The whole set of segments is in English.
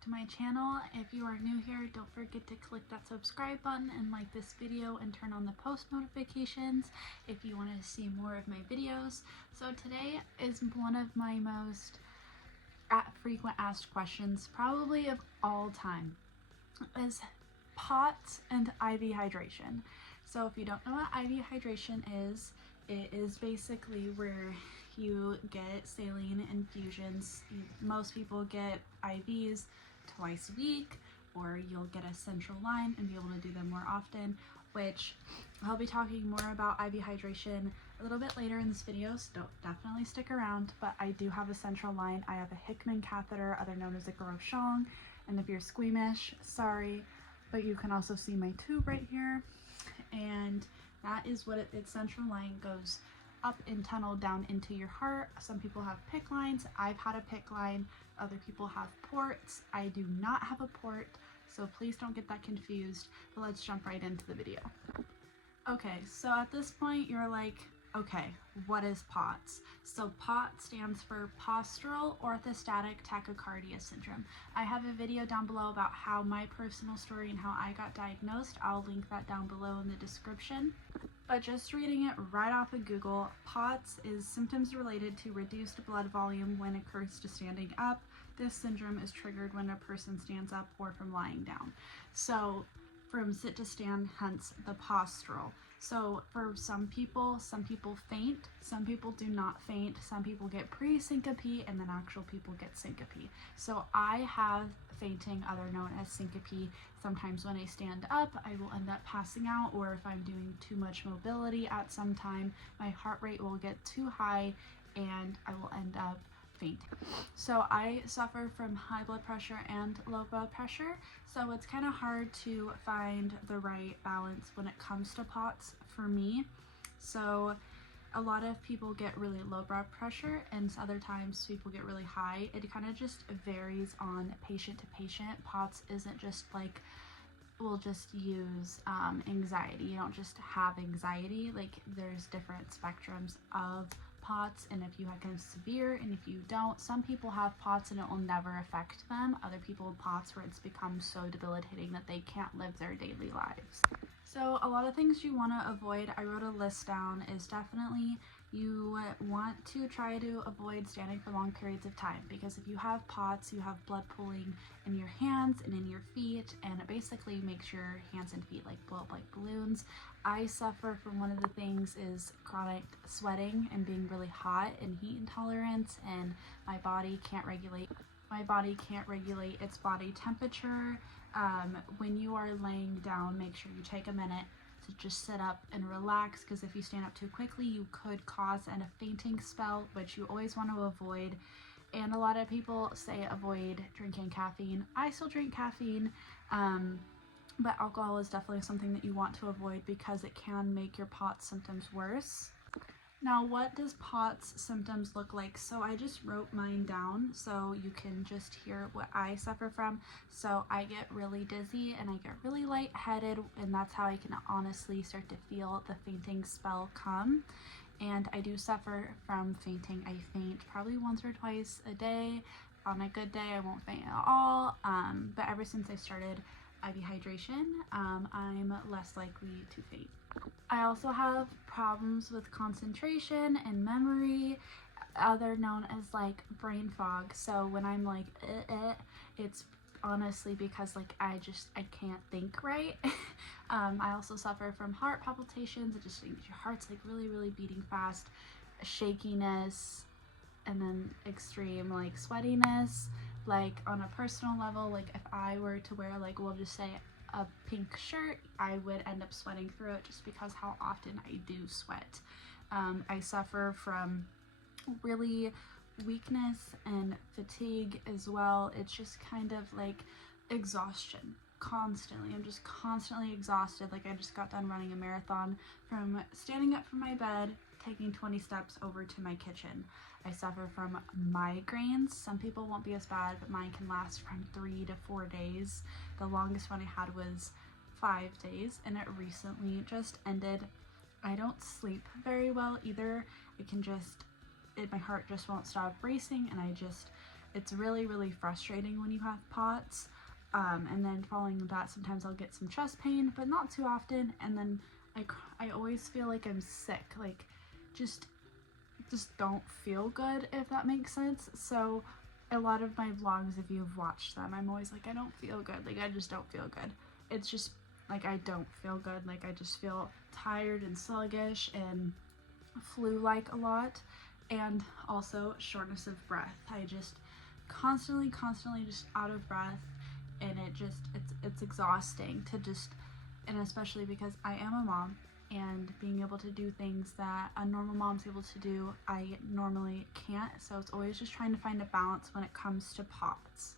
back to my channel. If you are new here, don't forget to click that subscribe button and like this video and turn on the post notifications if you want to see more of my videos. So today is one of my most frequent asked questions, probably of all time, is POTS and IV hydration. So if you don't know what IV hydration is, it is basically where you get saline infusions. Most people get IVs twice a week, or you'll get a central line and be able to do them more often, which I'll be talking more about IV hydration a little bit later in this video, so definitely stick around. But I do have a central line. I have a Hickman catheter, other known as a Grochon, and if you're squeamish, sorry, but you can also see my tube right here, and that is what its central line goes up and tunnel down into your heart. Some people have PICC lines. I've had a PICC line. Other people have ports. I do not have a port, so please don't get that confused. But let's jump right into the video. Okay, so at this point you're like, okay, what is POTS? So POTS stands for postural orthostatic tachycardia syndrome. I have a video down below about how my personal story and how I got diagnosed. I'll link that down below in the description. But just reading it right off of Google, POTS is symptoms related to reduced blood volume when occurs to standing up. This syndrome is triggered when a person stands up or from lying down. So from sit to stand, hence the postural. So for some people faint, some people do not faint, some people get pre-syncope, and then actual people get syncope. So I have fainting, other known as syncope. Sometimes when I stand up, I will end up passing out, or if I'm doing too much mobility at some time, my heart rate will get too high and I will end up fainting. So I suffer from high blood pressure and low blood pressure, so it's kind of hard to find the right balance when it comes to POTS for me. So a lot of people get really low blood pressure, and other times people get really high. It kind of just varies on patient to patient. POTS isn't just like, we'll just use anxiety. You don't just have anxiety. Like, there's different spectrums of POTS, and if you have kind of severe and if you don't. Some people have POTS and it will never affect them. Other people have POTS where it's become so debilitating that they can't live their daily lives. So a lot of things you want to avoid, I wrote a list down, is definitely you want to try to avoid standing for long periods of time, because if you have POTS, you have blood pooling in your hands and in your feet, and it basically makes your hands and feet like blow up like balloons. I suffer from one of the things is chronic sweating and being really hot and heat intolerance, and my body can't regulate its body temperature. When you are laying down, make sure you take a minute to just sit up and relax, because if you stand up too quickly, you could cause a fainting spell, which you always want to avoid. And a lot of people say avoid drinking caffeine. I still drink caffeine, but alcohol is definitely something that you want to avoid because it can make your POTS symptoms worse. Now, what does POTS symptoms look like? So I just wrote mine down so you can just hear what I suffer from. So I get really dizzy and I get really lightheaded, and that's how I can honestly start to feel the fainting spell come. And I do suffer from fainting. I faint probably once or twice a day. On a good day, I won't faint at all. But ever since I started IV hydration, I'm less likely to faint. I also have problems with concentration and memory, other known as like brain fog. So when I'm like it's honestly because like I can't think right. I also suffer from heart palpitations. It just your heart's like really beating fast, shakiness, and then extreme like sweatiness. Like on a personal level, like if I were to wear, like, we'll just say a pink shirt, I would end up sweating through it just because how often I do sweat. I suffer from really weakness and fatigue as well. It's just kind of like exhaustion constantly. I'm just constantly exhausted. Like, I just got done running a marathon from standing up from my bed, taking 20 steps over to my kitchen. I suffer from migraines. Some people won't be as bad, but mine can last from 3 to 4 days. The longest one I had was 5 days, and it recently just ended. I don't sleep very well either. My heart just won't stop racing, and it's really, really frustrating when you have POTS. And then following that, sometimes I'll get some chest pain, but not too often. And then I always feel like I'm sick, like just don't feel good, if that makes sense. So a lot of my vlogs, if you've watched them, I'm always like, I don't feel good, like I just don't feel good. It's just like I don't feel good, like I just feel tired and sluggish and flu-like a lot, and also shortness of breath. I just constantly just out of breath, and it's exhausting to just, and especially because I am a mom, and being able to do things that a normal mom's able to do, I normally can't. So it's always just trying to find a balance when it comes to POTS.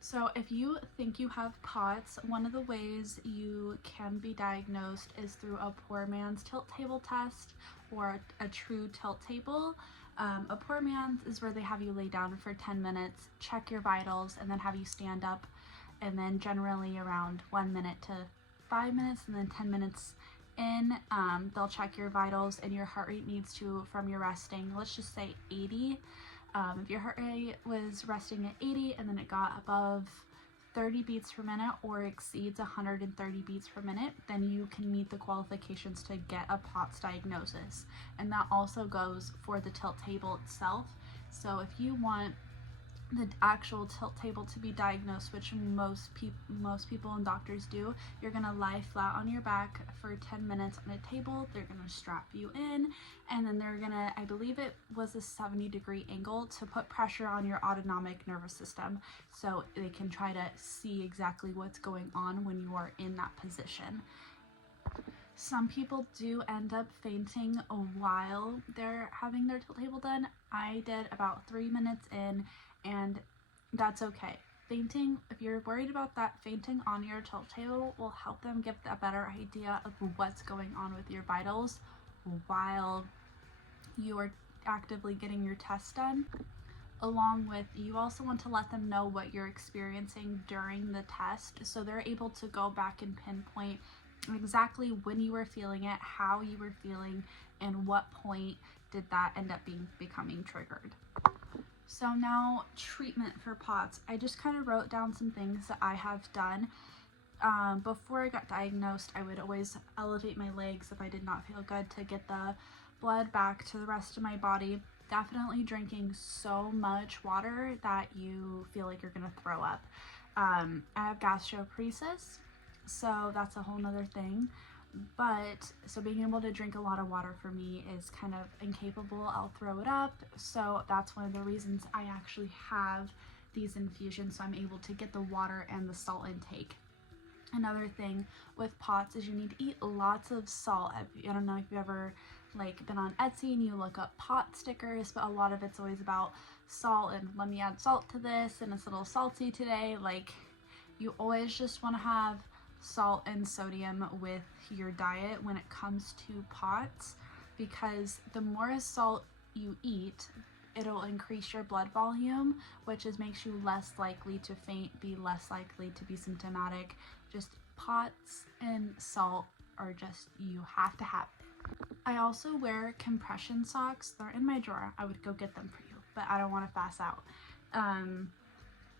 So if you think you have POTS, one of the ways you can be diagnosed is through a poor man's tilt table test or a true tilt table. A poor man's is where they have you lay down for 10 minutes, check your vitals, and then have you stand up, and then generally around 1 minute to 5 minutes, and then 10 minutes in, they'll check your vitals, and your heart rate needs to, from your resting, let's just say 80. If your heart rate was resting at 80 and then it got above 30 beats per minute or exceeds 130 beats per minute, then you can meet the qualifications to get a POTS diagnosis. And that also goes for the tilt table itself. So if you want the actual tilt table to be diagnosed, which most people and doctors do, you're gonna lie flat on your back for 10 minutes on a table. They're gonna strap you in, and then they're gonna, I believe it was a 70-degree angle to put pressure on your autonomic nervous system, so they can try to see exactly what's going on when you are in that position. Some people do end up fainting while they're having their tilt table done. I did about 3 minutes in, and that's okay. Fainting, if you're worried about that, fainting on your tilt table will help them get a better idea of what's going on with your vitals while you are actively getting your test done. Along with, you also want to let them know what you're experiencing during the test, so they're able to go back and pinpoint exactly when you were feeling it, how you were feeling, and what point did that end up becoming triggered. So now, treatment for POTS. I just kind of wrote down some things that I have done. Before I got diagnosed, I would always elevate my legs if I did not feel good to get the blood back to the rest of my body. Definitely drinking so much water that you feel like you're gonna throw up. I have gastroparesis, so that's a whole nother thing. But so being able to drink a lot of water for me is kind of incapable. I'll throw it up. So that's one of the reasons I actually have these infusions, so I'm able to get the water and the salt intake. Another thing with POTS is you need to eat lots of salt. I don't know if you've ever been on Etsy and you look up pot stickers, but a lot of it's always about salt and let me add salt to this and it's a little salty today. Like, you always just want to have salt and sodium with your diet when it comes to POTS, because the more salt you eat, it'll increase your blood volume, which makes you less likely to faint, be less likely to be symptomatic. Just POTS and salt are just, you have to have it. I also wear compression socks. They're in my drawer. I would go get them for you, but I don't want to pass out.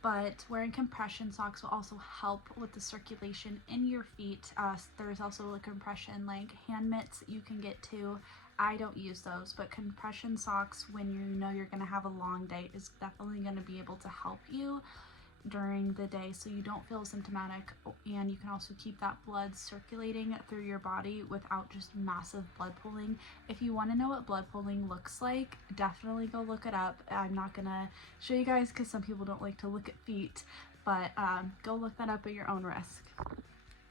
But wearing compression socks will also help with the circulation in your feet. There's also a compression hand mitts you can get too. I don't use those, but compression socks when you know you're going to have a long day is definitely going to be able to help you during the day so you don't feel symptomatic, and you can also keep that blood circulating through your body without just massive blood pooling. If you want to know what blood pooling looks like, definitely go look it up. I'm not gonna show you guys because some people don't like to look at feet, but go look that up at your own risk.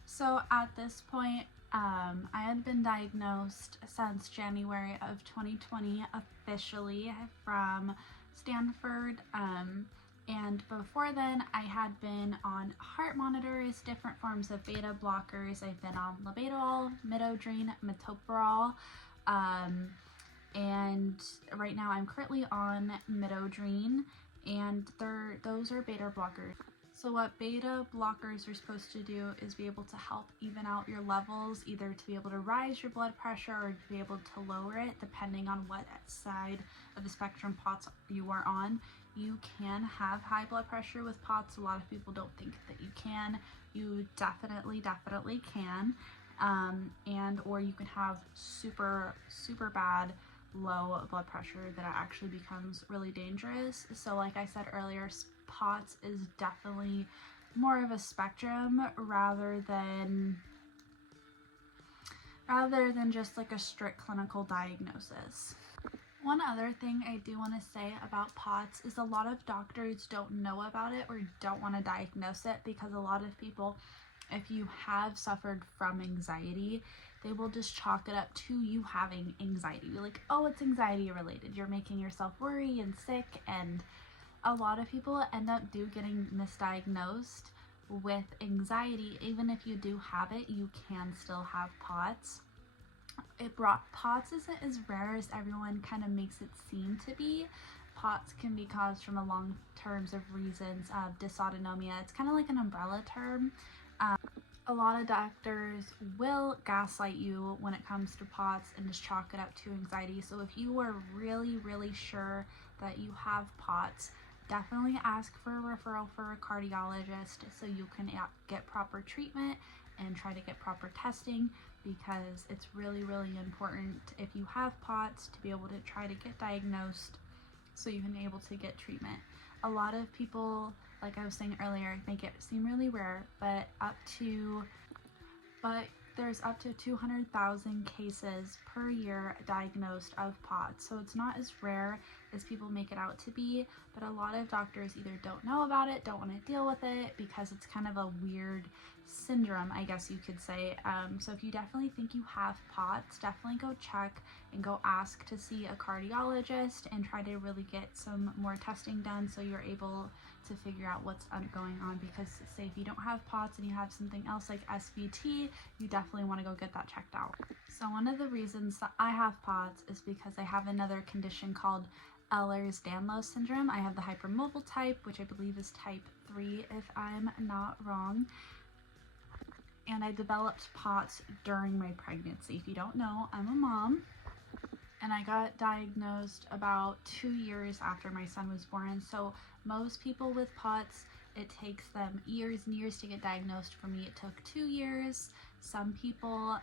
So at this point, I had been diagnosed since January of 2020 officially from Stanford. And before then, I had been on heart monitors, different forms of beta blockers. I've been on labetalol, midodrine, metoprolol, and right now I'm currently on midodrine, and those are beta blockers. So what beta blockers are supposed to do is be able to help even out your levels, either to be able to rise your blood pressure or to be able to lower it, depending on what side of the spectrum POTS you are on. You can have high blood pressure with POTS. A lot of people don't think that you can. You definitely can. And or you can have super bad low blood pressure that it actually becomes really dangerous. So like I said earlier, POTS is definitely more of a spectrum rather than just like a strict clinical diagnosis. One other thing I do want to say about POTS is a lot of doctors don't know about it or don't want to diagnose it, because a lot of people, if you have suffered from anxiety, they will just chalk it up to you having anxiety. You're like, oh, it's anxiety related. You're making yourself worry and sick. And a lot of people end up getting misdiagnosed with anxiety. Even if you do have it, you can still have POTS. POTS isn't as rare as everyone kind of makes it seem to be. POTS can be caused from a long terms of reasons. Dysautonomia, it's kind of like an umbrella term. A lot of doctors will gaslight you when it comes to POTS and just chalk it up to anxiety. So if you are really sure that you have POTS, definitely ask for a referral for a cardiologist so you can get proper treatment and try to get proper testing, because it's really important if you have POTS to be able to try to get diagnosed so you can be able to get treatment. A lot of people, like I was saying earlier, make it seem really rare, but there's up to 200,000 cases per year diagnosed of POTS. So it's not as rare as people make it out to be, but a lot of doctors either don't know about it, don't want to deal with it, because it's kind of a weird syndrome, I guess you could say. So if you definitely think you have POTS, definitely go check and go ask to see a cardiologist and try to really get some more testing done so you're able to figure out what's going on. Because say if you don't have POTS and you have something else like SVT, you definitely want to go get that checked out. So one of the reasons that I have POTS is because I have another condition called Ehlers-Danlos syndrome. I have the hypermobile type, which I believe is type 3 if I'm not wrong. And I developed POTS during my pregnancy. If you don't know, I'm a mom, and I got diagnosed about 2 years after my son was born. So most people with POTS, it takes them years and years to get diagnosed. For me, it took 2 years. Some people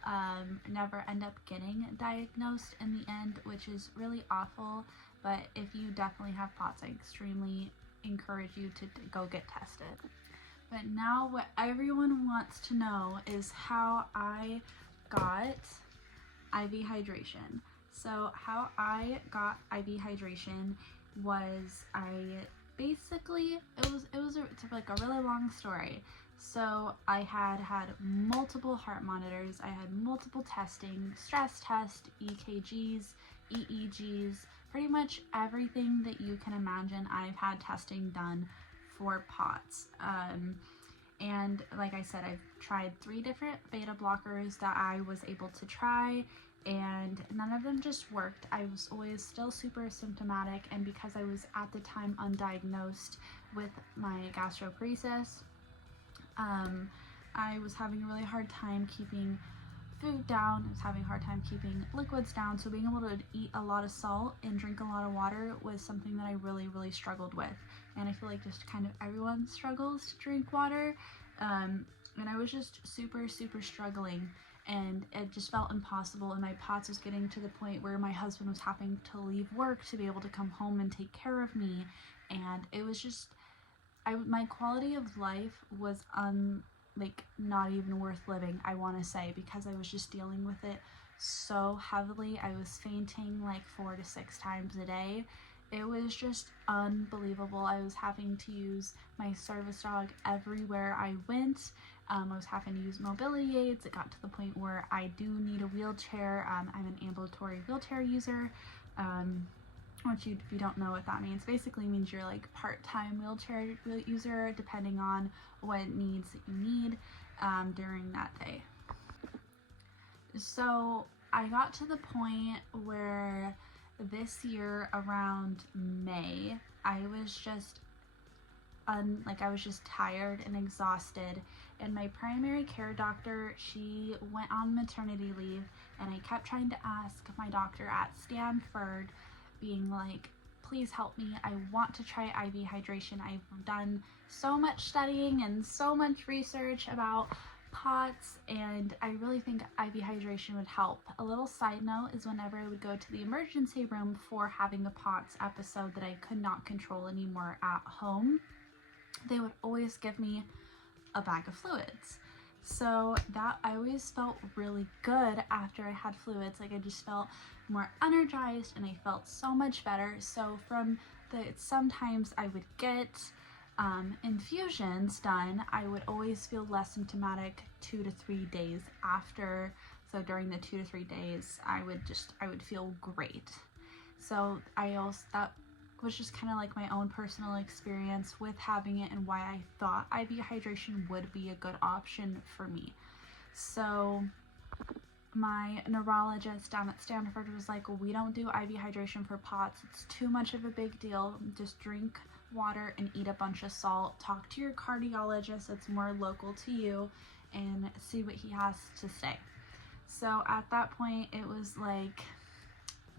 never end up getting diagnosed in the end, which is really awful. But if you definitely have POTS, I extremely encourage you to go get tested. But now what everyone wants to know is how I got IV hydration. So how I got IV hydration was it's like a really long story. So I had multiple heart monitors, I had multiple testing, stress test, EKGs, EEGs, pretty much everything that you can imagine I've had testing done for POTS. And like I said, I've tried 3 different beta blockers that I was able to try, and none of them just worked. I was always still super symptomatic, and because I was at the time undiagnosed with my gastroparesis, I was having a really hard time keeping food down. I was having a hard time keeping liquids down, so being able to eat a lot of salt and drink a lot of water was something that I really struggled with. And I feel like just kind of everyone struggles to drink water, and I was just super struggling, and it just felt impossible. And my POTS was getting to the point where my husband was having to leave work to be able to come home and take care of me, and it was just my quality of life was not even worth living, I want to say, because I was just dealing with it so heavily. I was fainting like 4 to 6 times a day. It was just unbelievable. I was having to use my service dog everywhere I went. I was having to use mobility aids. It got to the point where I do need a wheelchair. I'm an ambulatory wheelchair user, which if you don't know what that means, basically means you're like part-time wheelchair user depending on what needs that you need during that day. So I got to the point where this year around May, I was just tired and exhausted, and my primary care doctor, she went on maternity leave, and I kept trying to ask my doctor at Stanford, being like, please help me. I want to try IV hydration. I've done so much studying and so much research about POTS, and I really think IV hydration would help. A little side note is whenever I would go to the emergency room for having a POTS episode that I could not control anymore at home, they would always give me a bag of fluids. So that I always felt really good after I had fluids. Like I just felt more energized and I felt so much better. So from sometimes I would get infusions done, I would always feel less symptomatic 2 to 3 days after. So during the 2 to 3 days, I would feel great. So that was just kind of like my own personal experience with having it and why I thought IV hydration would be a good option for me. So my neurologist down at Stanford was like, we don't do IV hydration for POTS. It's too much of a big deal. Just drink water and eat a bunch of salt. Talk to your cardiologist that's more local to you and see what he has to say. So at that point, it was like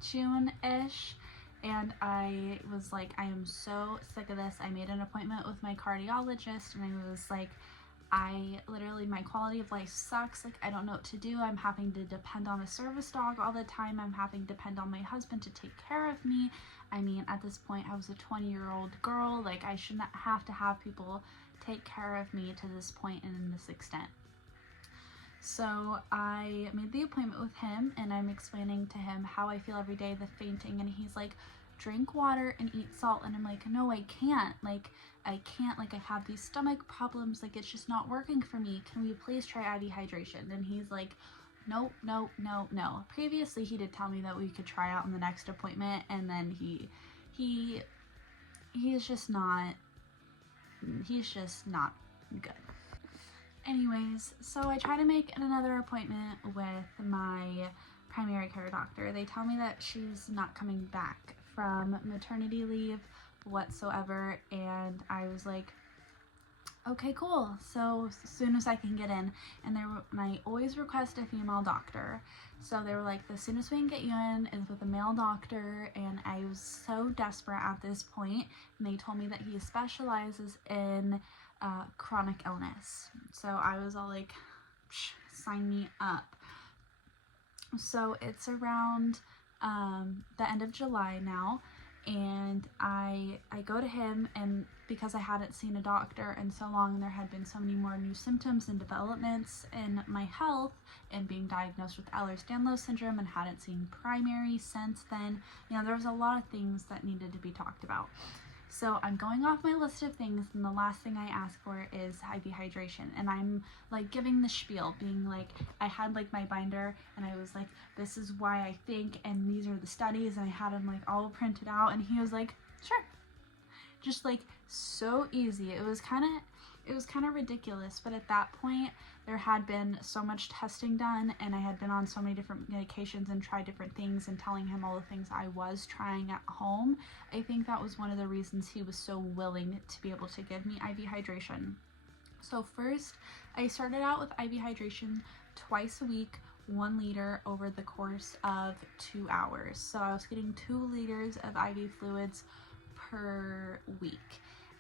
June-ish, and I was like, I am so sick of this. I made an appointment with my cardiologist and I was like, my quality of life sucks. Like, I don't know what to do. I'm having to depend on a service dog all the time. I'm having to depend on my husband to take care of me. I mean, at this point, I was a 20-year-old girl. Like, I shouldn't have to have people take care of me to this point and in this extent. So I made the appointment with him and I'm explaining to him how I feel every day, the fainting, and he's like, drink water and eat salt. And I'm like, no, I can't. Like, I can't. Like, I have these stomach problems. Like, it's just not working for me. Can we please try IV hydration? And he's like, no, no, no, no. Previously, he did tell me that we could try out in the next appointment, and then he's just not good. Anyways, so I try to make another appointment with my primary care doctor. They tell me that she's not coming back from maternity leave whatsoever, and I was like, okay, cool. So as soon as I can get in, and I always request a female doctor. So they were like, the soonest we can get you in is with a male doctor, and I was so desperate at this point, and they told me that he specializes in chronic illness. So I was all like, sign me up. So it's around the end of July now, and I go to him, and because I hadn't seen a doctor in so long, and there had been so many more new symptoms and developments in my health, and being diagnosed with Ehlers-Danlos syndrome and hadn't seen primary since then, you know, there was a lot of things that needed to be talked about. So I'm going off my list of things, and the last thing I ask for is IV hydration. And I'm like giving the spiel, being like, I had like my binder, and I was like, this is why I think, and these are the studies, and I had them like all printed out, and he was like, sure. Just like so easy. It was kind of ridiculous, but at that point there had been so much testing done, and I had been on so many different medications and tried different things, and telling him all the things I was trying at home. I think that was one of the reasons he was so willing to be able to give me IV hydration. So first, I started out with IV hydration twice a week, 1 liter over the course of 2 hours. So I was getting 2 liters of IV fluids per week.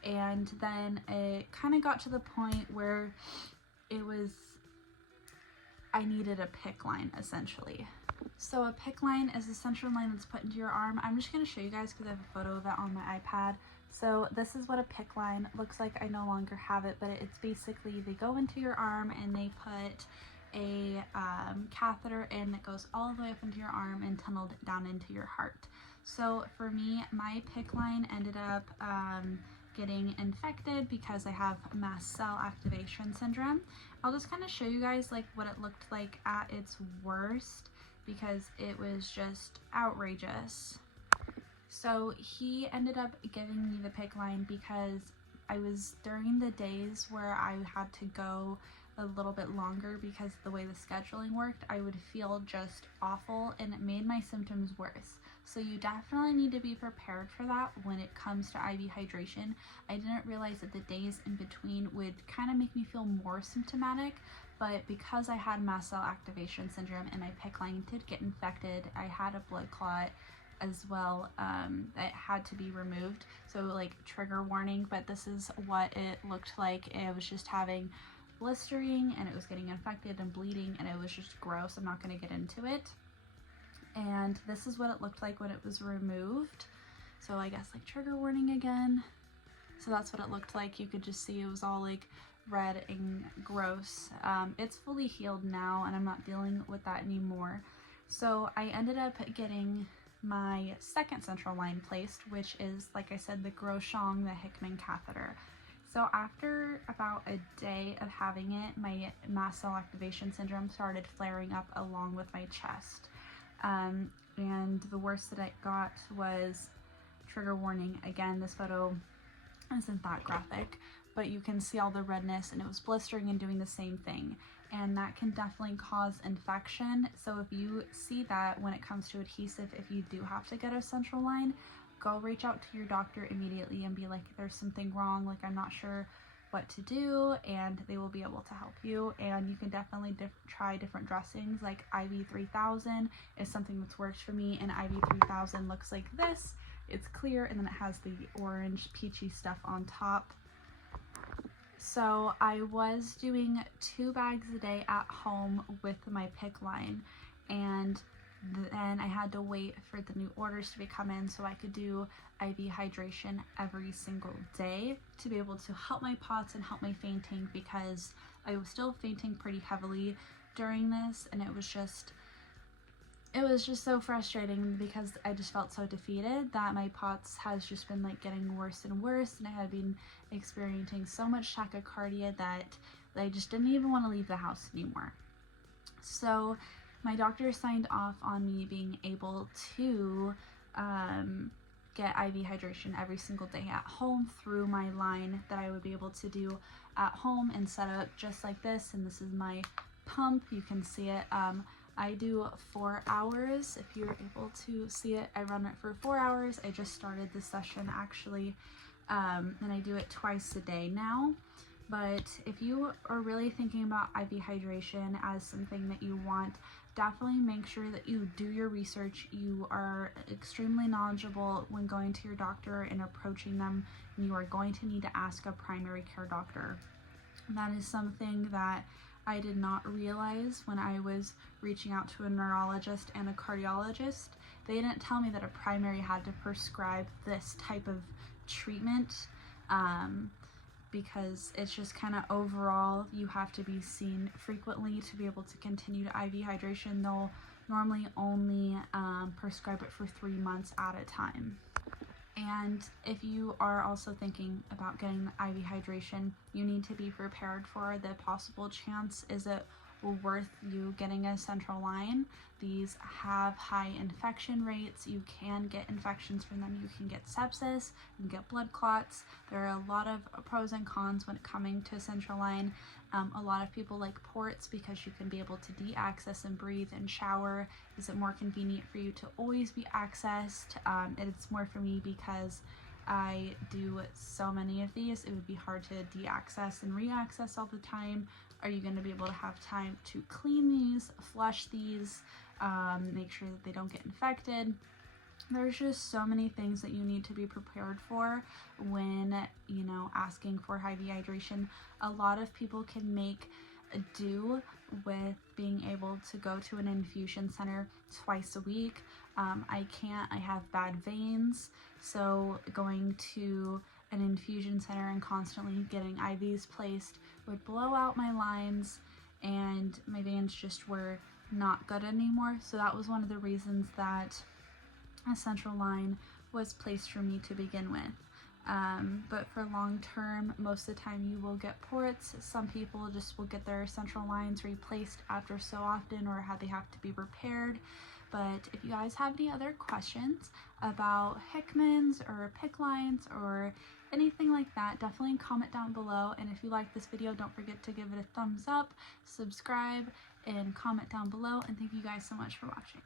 And then it kind of got to the point where I needed a PICC line, essentially. So a PICC line is a central line that's put into your arm. I'm just going to show you guys because I have a photo of it on my iPad. So this is what a PICC line looks like. I no longer have it, but it's basically, they go into your arm and they put a catheter in that goes all the way up into your arm and tunneled down into your heart. So for me, my PICC line ended up getting infected because I have mast cell activation syndrome. I'll just kind of show you guys like what it looked like at its worst, because it was just outrageous. So he ended up giving me the PICC line because I was during the days where I had to go a little bit longer because the way the scheduling worked, I would feel just awful, and it made my symptoms worse. So you definitely need to be prepared for that when it comes to IV hydration. I didn't realize that the days in between would kind of make me feel more symptomatic, but because I had mast cell activation syndrome and my PICC line did get infected, I had a blood clot, as well that had to be removed. So like trigger warning, but this is what it looked like. It was just having blistering and it was getting infected and bleeding, and it was just gross. I'm not going to get into it. And this is what it looked like when it was removed. So I guess like trigger warning again. So that's what it looked like. You could just see it was all like red and gross. It's fully healed now and I'm not dealing with that anymore. So I ended up getting my second central line placed, which is, like I said, the Groshong, the Hickman catheter. So after about a day of having it, my mast cell activation syndrome started flaring up along with my chest. And the worst that I got was trigger warning. Again, this photo isn't that graphic, but you can see all the redness, and it was blistering and doing the same thing. And that can definitely cause infection. So if you see that when it comes to adhesive, if you do have to get a central line, go reach out to your doctor immediately and be like, there's something wrong, like I'm not sure what to do, and they will be able to help you. And you can definitely try different dressings. Like IV 3000 is something that's worked for me, and IV 3000 looks like this. It's clear, and then it has the orange peachy stuff on top. So I was doing 2 bags a day at home with my PICC line, and then I had to wait for the new orders to come in so I could do IV hydration every single day to be able to help my POTS and help my fainting, because I was still fainting pretty heavily during this, and it was just so frustrating because I just felt so defeated that my POTS has just been like getting worse and worse, and I had been experiencing so much tachycardia that I just didn't even want to leave the house anymore. So my doctor signed off on me being able to get IV hydration every single day at home through my line that I would be able to do at home and set up just like this. And this is my pump. You can see it. I do 4 hours. If you're able to see it, I run it for 4 hours. I just started this session actually, and I do it twice a day now. But if you are really thinking about IV hydration as something that you want, definitely make sure that you do your research. You are extremely knowledgeable when going to your doctor and approaching them, and you are going to need to ask a primary care doctor. That is something that I did not realize when I was reaching out to a neurologist and a cardiologist. They didn't tell me that a primary had to prescribe this type of treatment, because it's just kind of overall, you have to be seen frequently to be able to continue to IV hydration. They'll normally only prescribe it for 3 months at a time. And if you are also thinking about getting the IV hydration, you need to be prepared for the possible chance, is it worth you getting a central line? These have high infection rates. You can get infections from them. You can get sepsis, you can get blood clots. There are a lot of pros and cons when coming to central line. A lot of people like ports because you can be able to de-access and breathe and shower. Is it more convenient for you to always be accessed? It's more for me because I do so many of these. It would be hard to de-access and re-access all the time. Are you going to be able to have time to clean these, flush these, make sure that they don't get infected? There's just so many things that you need to be prepared for when, asking for IV hydration. A lot of people can make do with being able to go to an infusion center twice a week. I can't. I have bad veins, so going to an infusion center and constantly getting IVs placed would blow out my lines, and my veins just were not good anymore. So that was one of the reasons that a central line was placed for me to begin with. But for long term, most of the time you will get ports. Some people just will get their central lines replaced after so often, or how they have to be repaired. But if you guys have any other questions about Hickman's or PICC lines or anything like that, definitely comment down below. And if you like this video, don't forget to give it a thumbs up, subscribe, and comment down below. And thank you guys so much for watching.